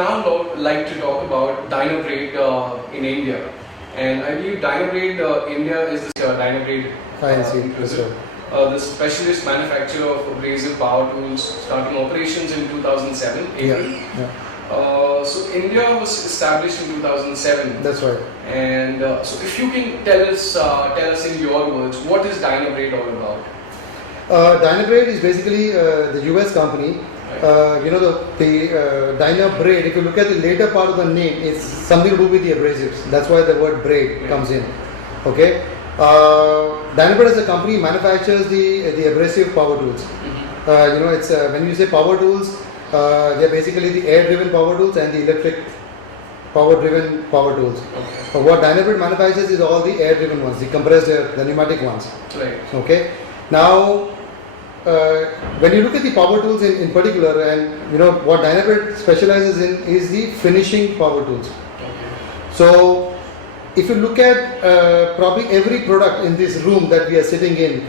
now like to talk about Dynabrade in India. And I believe Dynabrade India is the Dynabrade inclusive. The specialist manufacturer of abrasive power tools, starting operations in 2007, April. So India was established in 2007. That's right. And so if you can tell us in your words, what is Dynabrade all about? Dynabrade is basically the US company. You know, the Dynabrade, if you look at the later part of the name, it's something to do with the abrasives. That's why the word braid comes in. Okay. Dynabrade as a company manufactures the abrasive power tools. You know, it's when you say power tools, they're basically the air-driven power tools and the electric power-driven power tools. Okay. What Dynabrade manufactures is all the air-driven ones, the compressed air, the pneumatic ones. Right. Okay. Now, when you look at the power tools in particular, and you know what Dynabrade specializes in is the finishing power tools. Okay. So, if you look at probably every product in this room that we are sitting in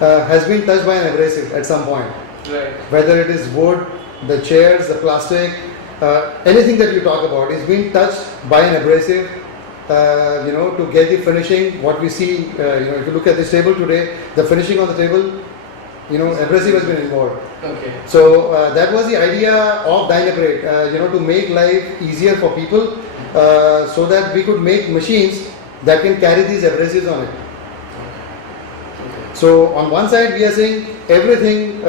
has been touched by an abrasive at some point. Right. Whether it is wood, the chairs, the plastic, anything that you talk about is being touched by an abrasive. You know, to get the finishing, what we see, you know, if you look at this table today, the finishing on the table, you know, abrasive has been involved. Okay. So that was the idea of Dynabrade, you know, to make life easier for people, so that we could make machines that can carry these abrasives on it. Okay. So on one side we are saying everything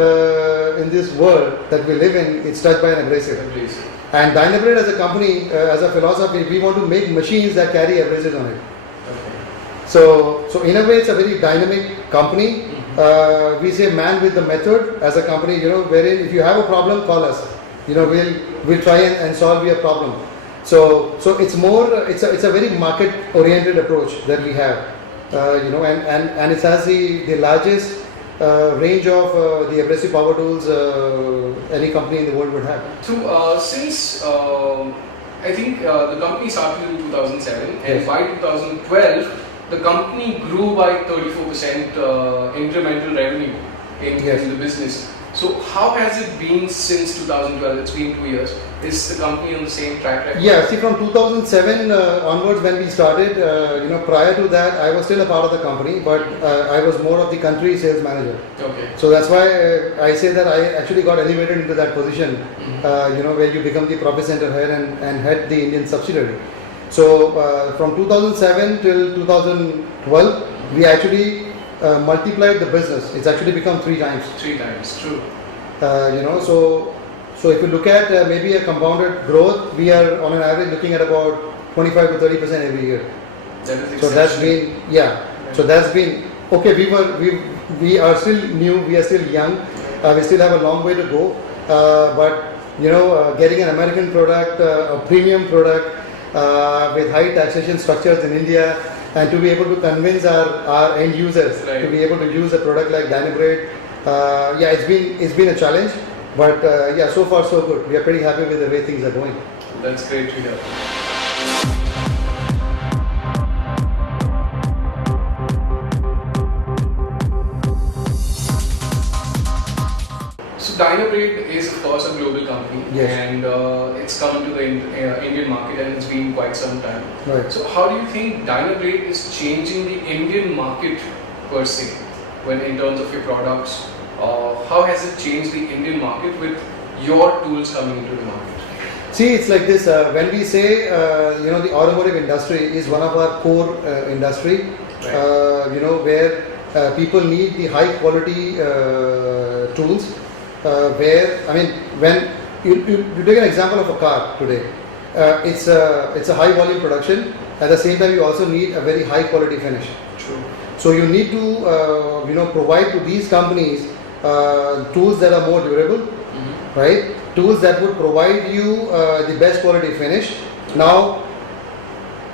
in this world that we live in is touched by an abrasive. And Dynabrade as a company, as a philosophy, we want to make machines that carry abrasives on it. Okay. So in a way, it's a very dynamic company. We say man with the method as a company, you know, wherein if you have a problem, call us. You know, we'll try and solve your problem. So it's more, it's a very market-oriented approach that we have. You know, and it has the largest range of the abrasive power tools any company in the world would have. So since I think the company started in 2007, and by 2012 the company grew by 34% incremental revenue in the business. So how has it been since 2012? It's been 2 years. Is the company on the same track record? Yeah, see, from 2007 onwards when we started, you know, prior to that I was still a part of the company, but I was more of the country sales manager. Okay. So that's why I say that I actually got elevated into that position, you know, where you become the profit center head and head the Indian subsidiary. So from 2007 till 2012, we actually multiplied the business. It's actually become 3 times. 3 times, true. You know, so if you look at maybe a compounded growth, we are on an average looking at about 25 to 30% every year. That is so that's been, so that's been, okay, we are still new, we are still young, we still have a long way to go, but you know, getting an American product, a premium product with high taxation structures in India, and to be able to convince our end users to be able to use a product like Dynabrade, it's been a challenge, but so far so good. We are pretty happy with the way things are going. That's great to hear. So Dynabrade is of course a global company, and it's come to the Indian market, and it's been quite some time. Right. So how do you think Dynabrade is changing the Indian market per se, when in terms of your products? How has it changed the Indian market with your tools coming into the market? See, it's like this. When we say, you know, the automotive industry is one of our core industry, you know, where people need the high quality tools. Where, I mean, when you take an example of a car today, it's a high volume production. At the same time, you also need a very high quality finish. True. So you need to, you know, provide to these companies tools that are more durable, right? Tools that would provide you the best quality finish. Now,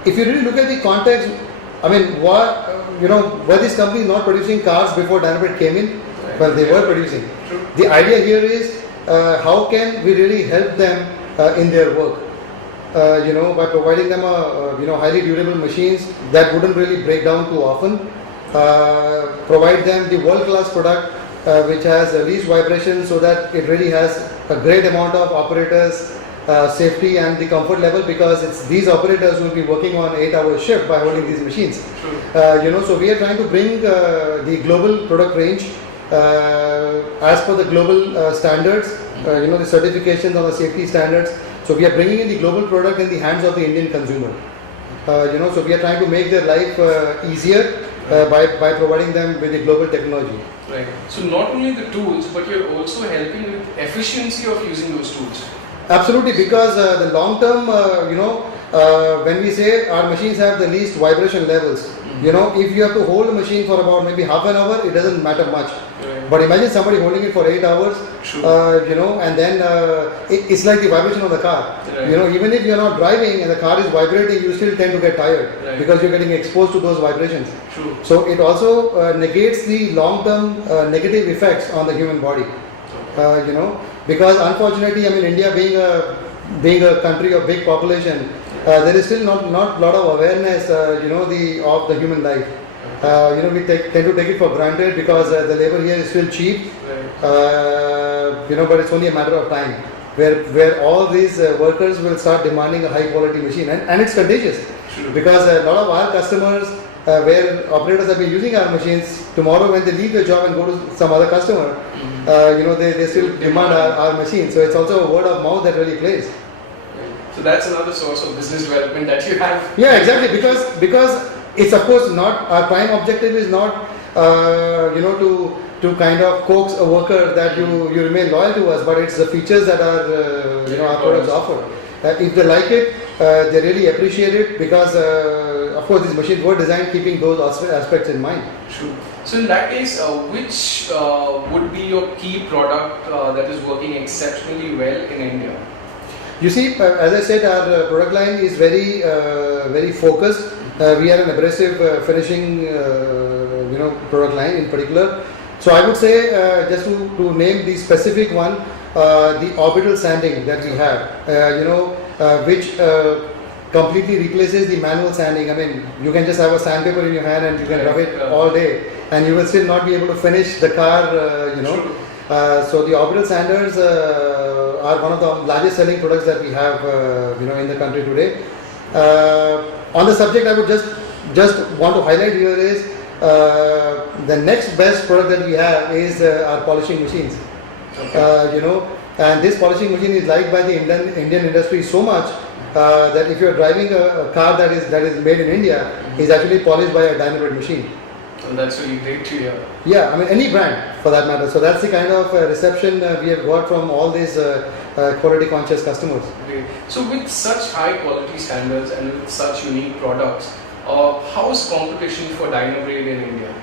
if you really look at the context, I mean, what, you know, were these companies not producing cars before Dynabrade came in? Well, they were producing. True. The idea here is how can we really help them in their work? You know, by providing them you know, highly durable machines that wouldn't really break down too often. Provide them the world-class product which has least vibration, so that it really has a great amount of operators safety and the comfort level, because it's these operators who will be working on 8-hour shift by holding these machines. True. So we are trying to bring the global product range as per the global standards, the certifications on the safety standards. So we are bringing in the global product in the hands of the Indian consumer. So we are trying to make their life easier by providing them with the global technology. Right. So not only the tools, but you're also helping with efficiency of using those tools. Absolutely, because the long term, when we say our machines have the least vibration levels, if you have to hold a machine for about maybe half an hour, it doesn't matter much. Right. But imagine somebody holding it for 8 hours, True. and then it's like the vibration of the car. Right. Even if you're not driving and the car is vibrating, you still tend to get tired Right. because you're getting exposed to those vibrations. True. So it also negates the long-term negative effects on the human body. Because unfortunately, India being a country of big population, there is still not lot of awareness, of the human life. We tend to take it for granted because the labor here is still cheap. Right. But it's only a matter of time where all these workers will start demanding a high quality machine, and it's contagious. True. Because a lot of our customers, where operators have been using our machines, tomorrow when they leave their job and go to some other customer, they still demand our machine. So it's also a word of mouth that really plays. So that's another source of business development that you have. Yeah, exactly. Because it's of course not our prime objective is not to kind of coax a worker that you remain loyal to us, but it's the features that our products offer. If they like it, they really appreciate it, because of course these machines were designed keeping those aspects in mind. True. So in that case, which would be your key product that is working exceptionally well in India? You see, as I said, our product line is very focused. We are an abrasive finishing, product line in particular. So I would say, just to name the specific one, the orbital sanding that we have, which completely replaces the manual sanding. You can just have a sandpaper in your hand and you can rub it all day, and you will still not be able to finish the car. True. So the orbital sanders are one of the largest selling products that we have, in the country today. On the subject, I would just want to highlight here is the next best product that we have is our polishing machines. Okay. And this polishing machine is liked by the Indian industry so much that if you are driving a car that is made in India, is actually polished by a Dynabrade machine. And that's really great to hear. Yeah, any brand for that matter. So that's the kind of reception we have got from all these quality conscious customers. Great. So with such high quality standards and with such unique products, how is competition for Dynabrade in India?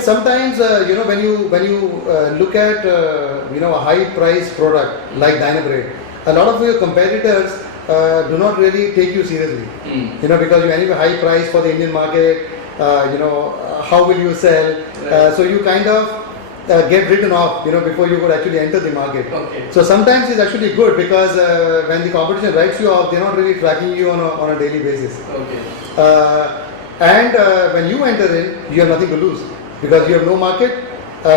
Sometimes when you look at a high price product like Dynabrade, a lot of your competitors do not really take you seriously. Because you anyway high price for the Indian market. How will you sell? Right. So you kind of get written off, before you could actually enter the market. Okay. So sometimes it's actually good because when the competition writes you off, they're not really tracking you on a daily basis. Okay. And when you enter in, you have nothing to lose because you have no market.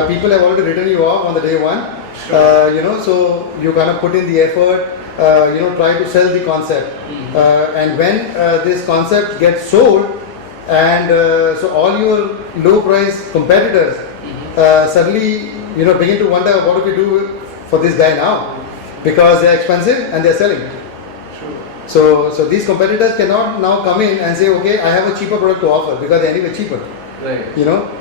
People have already written you off on the day one. Sure. So you kind of put in the effort, try to sell the concept. And when this concept gets sold, and so all your low price competitors suddenly begin to wonder, what do we do for this guy now, because they're expensive and they're selling. Sure. So these competitors cannot now come in and say, okay, I have a cheaper product to offer because they're anyway cheaper. Right.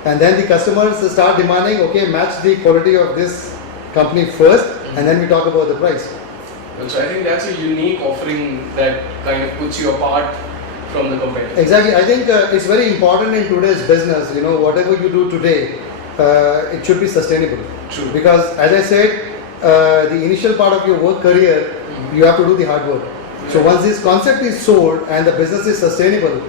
And then the customers start demanding, okay, match the quality of this company first, and then we talk about the price. So I think that's a unique offering that kind of puts you apart from the competitors. Exactly. I think it's very important in today's business, whatever you do today, it should be sustainable. True. Because as I said, the initial part of your work career, you have to do the hard work. So once this concept is sold and the business is sustainable,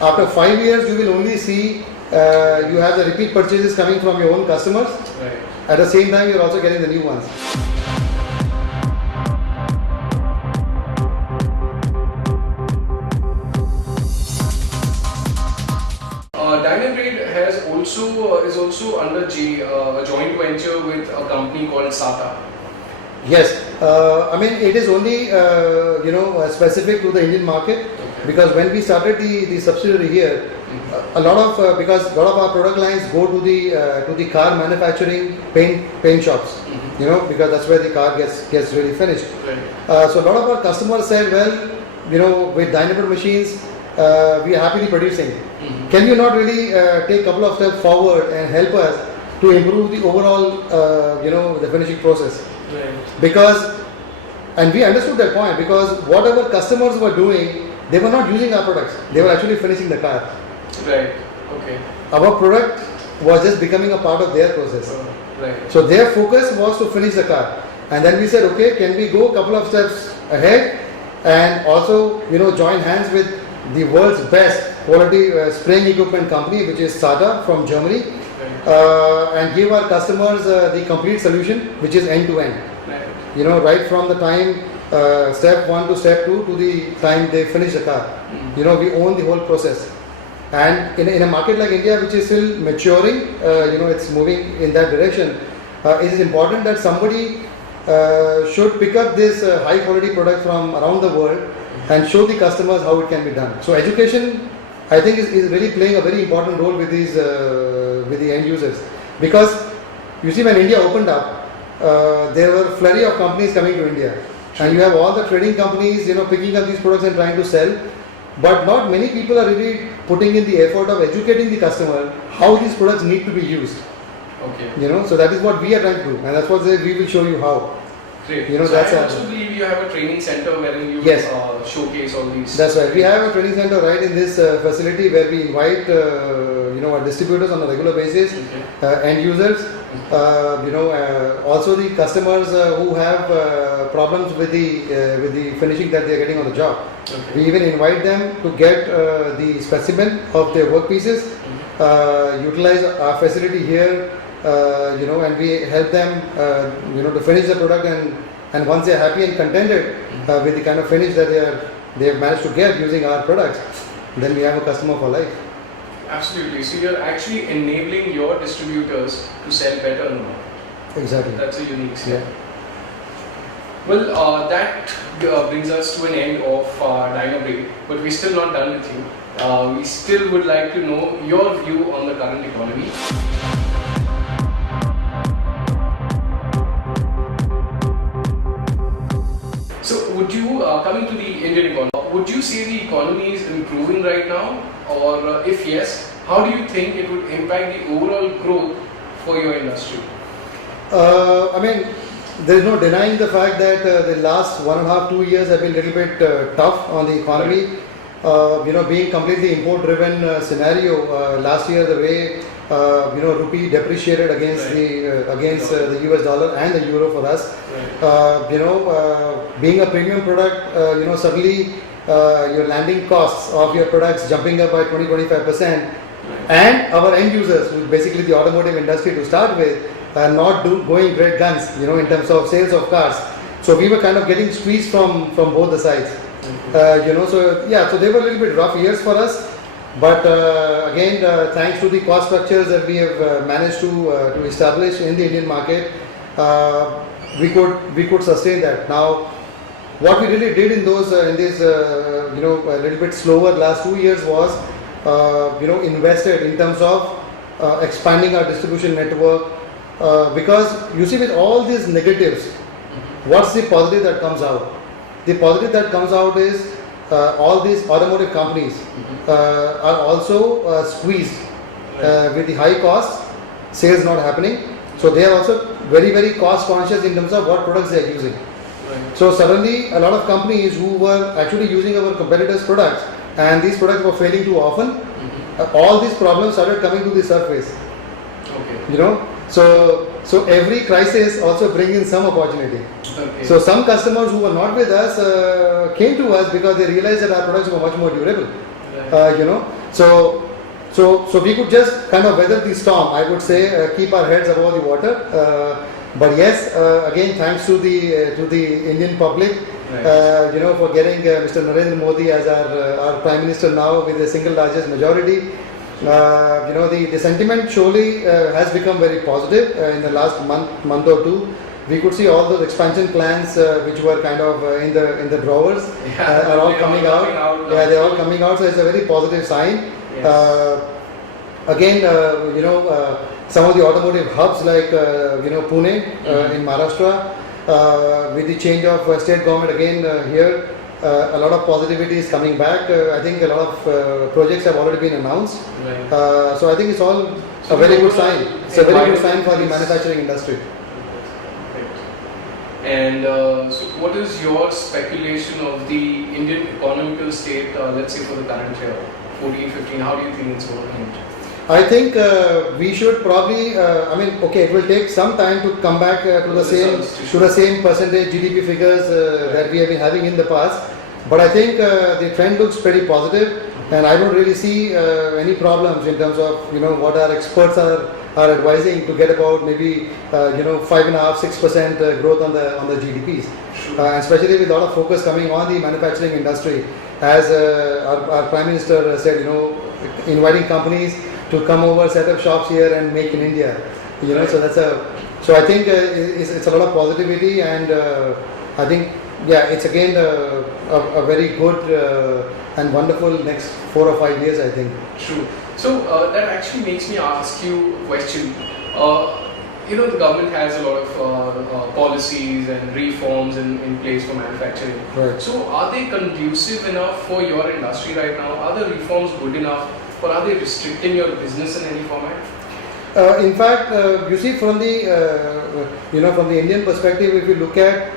after 5 years you will only see you have the repeat purchases coming from your own customers. Right. At the same time, you're also getting the new ones. Dynabrade is also under a joint venture with a company called SATA. Yes, I mean it is only specific to the Indian market, because when we started the subsidiary here, a lot of because a lot of our product lines go to the car manufacturing paint shops, because that's where the car gets really finished. Right. So a lot of our customers said, well, with Dynapro machines, we are happily producing. Can you not really take a couple of steps forward and help us to improve the overall, the finishing process? Right. Because, and we understood that point, because whatever customers were doing, they were not using our products. They were actually finishing the car. Right. Okay. Our product was just becoming a part of their process. Right. So their focus was to finish the car. And then we said, okay, can we go a couple of steps ahead and also, join hands with the world's best quality spraying equipment company, which is SATA from Germany, and give our customers the complete solution, which is end to end. Right. Right from the time step 1 to step 2 to the time they finish the car. We own the whole process. And in a market like India, which is still maturing, it's moving in that direction, it is important that somebody should pick up this high quality product from around the world and show the customers how it can be done. So education, I think, is really playing a very important role with these with the end users, because you see, when India opened up, there were a flurry of companies coming to India, and you have all the trading companies picking up these products and trying to sell, but not many people are really putting in the effort of educating the customer how these products need to be used. Okay. So that is what we are trying to do, and that's what we will show you how. Great. So That's I our- also believe you have a training center wherein you Yes. showcase all these. That's right. We have a training center right in this facility where we invite our distributors on a regular basis, Okay. end users, also the customers who have problems with the finishing that they are getting on the job. Okay. We even invite them to get the specimen of their workpieces, utilize our facility here, and we help them, to finish the product, and once they are happy and contented with the kind of finish that they have managed to get using our products, then we have a customer for life. Absolutely. So you're actually enabling your distributors to sell better now. Exactly. That's a unique step. Yeah. Well, that brings us to an end of Dynabrade, but we're still not done with you. We still would like to know your view on the current economy. So, would you, coming to the Indian economy, would you say the economy is improving right now? Or if yes, how do you think it would impact the overall growth for your industry? There is no denying the fact that the last 1.5, 2 years have been a little bit tough on the economy. Being completely import-driven scenario, last year the way rupee depreciated against the US dollar and the euro for us. Being a premium product, suddenly your landing costs of your products jumping up by 20-25%, and our end users, who is basically the automotive industry to start with, not going great guns, in terms of sales of cars. So we were kind of getting squeezed from both the sides. So they were a little bit rough years for us. But again, thanks to the cost structures that we have managed to establish in the Indian market, we could sustain that. Now, what we really did in this a little bit slower last 2 years was invested in terms of expanding our distribution network, because you see, with all these negatives, what's the positive that comes out? The positive that comes out is all these automotive companies are also squeezed with the high costs, sales not happening. So they are also very, very cost conscious in terms of what products they are using. Right. So suddenly a lot of companies who were actually using our competitors' products, and these products were failing too often, all these problems started coming to the surface. Okay. So every crisis also brings in some opportunity. Okay. So some customers who were not with us came to us because they realized that our products were much more durable. Right. So we could just kind of weather the storm, I would say, keep our heads above the water. But yes, again, thanks to the Indian public, Right. for getting Mr. Narendra Modi as our Prime Minister now with the single largest majority. The sentiment surely has become very positive in the last month or two. we could see all those expansion plans which were kind of in the drawers are all coming out. Yeah, they're all coming out. So it's a very positive sign. Yes. Again, some of the automotive hubs like Pune in Maharashtra, with the change of state government again here, a lot of positivity is coming back. I think a lot of projects have already been announced. Right. So I think it's all So a very good overall sign. It's a very good sign for the environment is- manufacturing industry. And so what is your speculation of the Indian economical state, let's say for the current year, 14, 15, how do you think it's going to end? I think we should probably. It will take some time to come back to the same percentage GDP figures that we have been having in the past. But I think the trend looks pretty positive, and I don't really see any problems in terms of what our experts are advising to get about maybe 5.5-6% growth on the GDPs, especially with a lot of focus coming on the manufacturing industry, as our Prime Minister said, inviting companies to come over, set up shops here and make in India. So I think it's a lot of positivity, and I think it's again a very good and wonderful next 4 or 5 years, I think. True. So that actually makes me ask you a question. The government has a lot of policies and reforms in place for manufacturing. Right. So are they conducive enough for your industry right now? Are the reforms good enough, or are they restricting your business in any format? In fact, you see from the Indian perspective, if you look at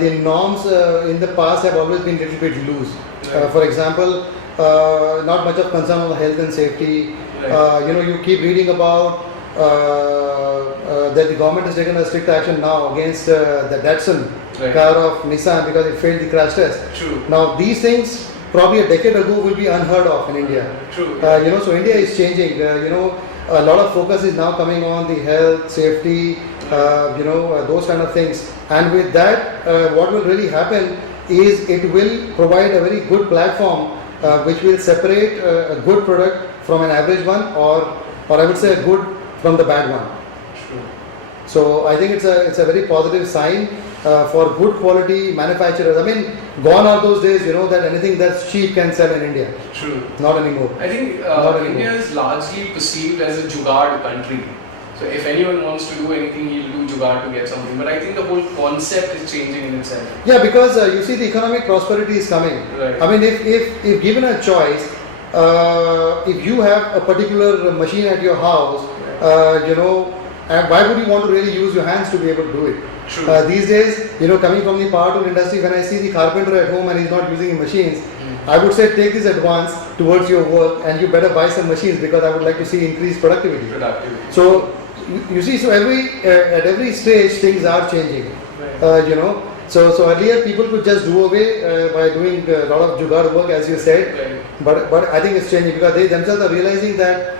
the norms in the past have always been a little bit loose. Right. For example, not much of concern on health and safety. Right. You keep reading about that the government has taken a strict action now against the Datsun Right. car of Nissan because it failed the crash test. True. Now these things probably a decade ago will be unheard of in India. True. So India is changing. A lot of focus is now coming on the health, safety, those kind of things. And with that, what will really happen is it will provide a very good platform which will separate a good product from an average one, or I would say a good from the bad one. True. So I think it's a very positive sign for good quality manufacturers. I mean, gone are those days, that anything that's cheap can sell in India. True. Not anymore. I think Not anymore. India is largely perceived as a jugaad country. So if anyone wants to do anything, he'll do jugaad to get something. But I think the whole concept is changing in itself. Yeah, because you see the economic prosperity is coming. Right. I mean, if given a choice, if you have a particular machine at your house, and why would you want to really use your hands to be able to do it? True. These days, coming from the power tool industry, when I see the carpenter at home and he's not using machines, I would say take this advance towards your work, and you better buy some machines, because I would like to see increased productivity. Productivity. So you see, at every stage things are changing. Right. So earlier people could just do away by doing a lot of jugaad work, as you said. Right. But I think it's changing, because they themselves are realizing that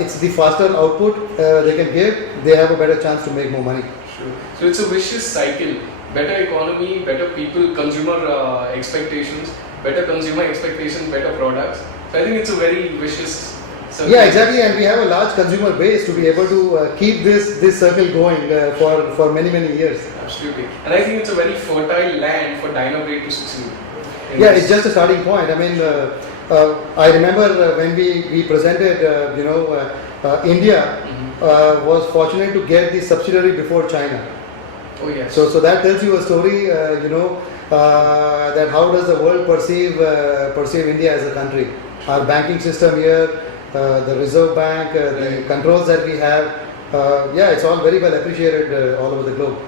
it's the faster output they can give, they have a better chance to make more money. Sure. So it's a vicious cycle. Better economy, better people, consumer expectations, better consumer expectations, better products. So I think it's a very vicious circle. Yeah, exactly, and we have a large consumer base to be able to keep this circle going for many years. Absolutely. And I think it's a very fertile land for Dynabrade to succeed. Yeah, it's just a starting point. I mean, I remember when we presented, India was fortunate to get the subsidiary before China. Oh yes. So that tells you a story, that how does the world perceive India as a country. Our banking system here, the Reserve Bank, the controls that we have, it's all very well appreciated all over the globe.